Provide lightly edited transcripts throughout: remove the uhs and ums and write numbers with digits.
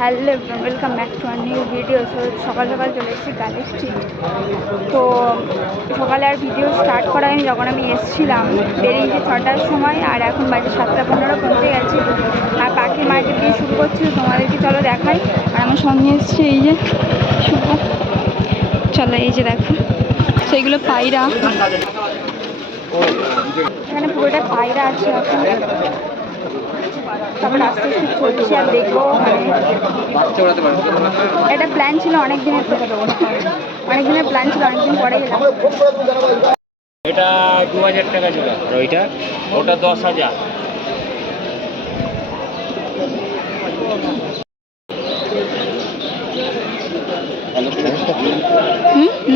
Hello welcome back to our new video. সকাল সকাল চলে এসেছি গার্লিক স্ট্রিট। তো সকালে আর ভিডিও স্টার্ট করা হয়নি, যখন আমি এসেছিলাম বেরিয়েছি 6টার সময়, আর এখন বাজে 7:15 পৌঁছে গেছি। আর পাখির মার্কেট দিয়ে শুরু করছি, তোমাদেরকে চলো দেখাই। আর আমার সঙ্গে এসছে এই যে শুভ, চলো এই যে দেখো সেইগুলো পায়রা, এখানে পুরোটা পায়রা আছে। এখন তারপর আস্তে আস্তে চলছি আর দেখবো। এটা প্ল্যান ছিল অনেক দিনের প্ল্যান ছিল, অনেকদিন পরে গেলাম। এটা 2000 টাকা জোড়া, আর ওটা 10,000।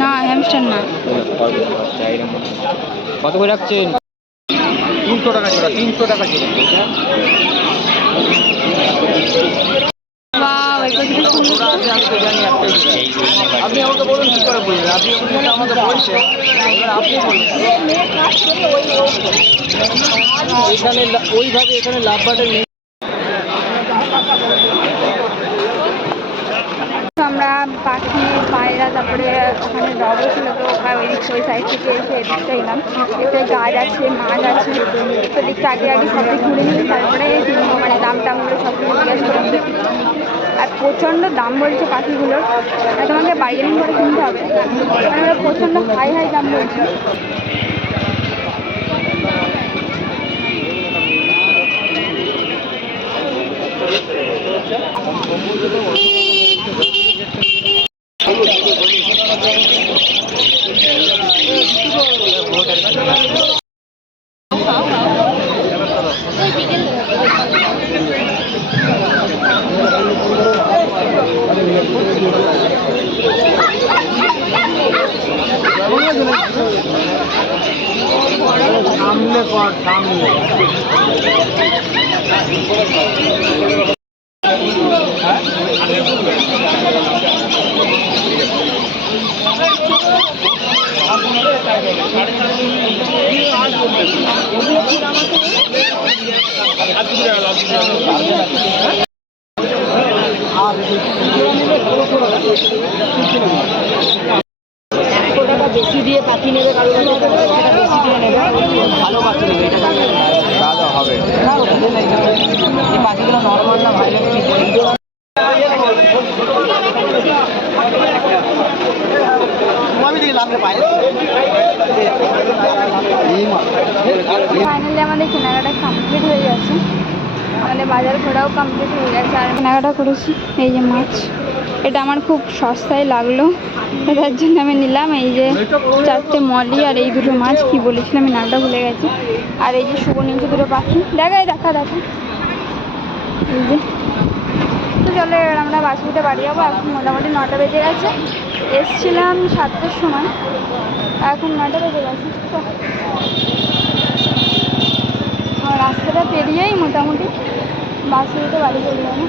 না হ্যামস্টার না। কত করে রাখছেন? 300 টাকা জোড়া, 300 টাকা জোড়া। আপনি আমাকে বলুন কি করে বলবেন, আপনি আমাকে বলছেন, আপনি এখানে ওইভাবে এখানে লাভবাটের নেই। আমরা পাখি পায়রা, তারপরে ওখানে ডগও ছিল, তো ওখানে ওই সাইড থেকে এসে এদিকটা এলাম। এতে গাছ আছে, মাছ আছে, তো দিকটা আগে সব কিছু ঘুরে নিই, তারপরে মানে দাম টামগুলো সব কিছু জিজ্ঞেস করে নিই। আর প্রচণ্ড দাম বলছে পাখিগুলোর, তোমাকে বার্গেনিং করে কিনতে হবে, মানে ওরা প্রচণ্ড হাই দাম বলছে। বেশি দিয়ে পাখি নেবে, কারো বেশি দিয়ে নেবে, ভালো পাখি নেবে, এটা দাদা হবে। এই পাখিগুলো নর্মাল না ভাইলেট ফাইনালি আমাদের কেনাকাটা কমপ্লিট হয়ে গেছে, আমাদের বাজার ঘোরাও কমপ্লিট হয়ে গেছে। আর কেনাকাটা করেছি এই যে মাছ, এটা আমার খুব সস্তায় লাগলো, এটার জন্য আমি নিলাম। এই যে 4টে মলি আর এই দুটো মাছ, কি বলেছিলাম আমি নামটা ভুলে গেছি। আর এই যে শুভ নিচে দুটো পাখি, দেখা এই যে। তো চলো এবার আমরা বাসুতে বাড়ি যাবো। এখন মোটামুটি 9টা বেজে গেছে, এসছিলাম 7টার সময়, এখন 9টা বেজে গেছে। রাস্তাটা পেরিয়েই মোটামুটি বাসুতে বাড়ি চলে যাবো।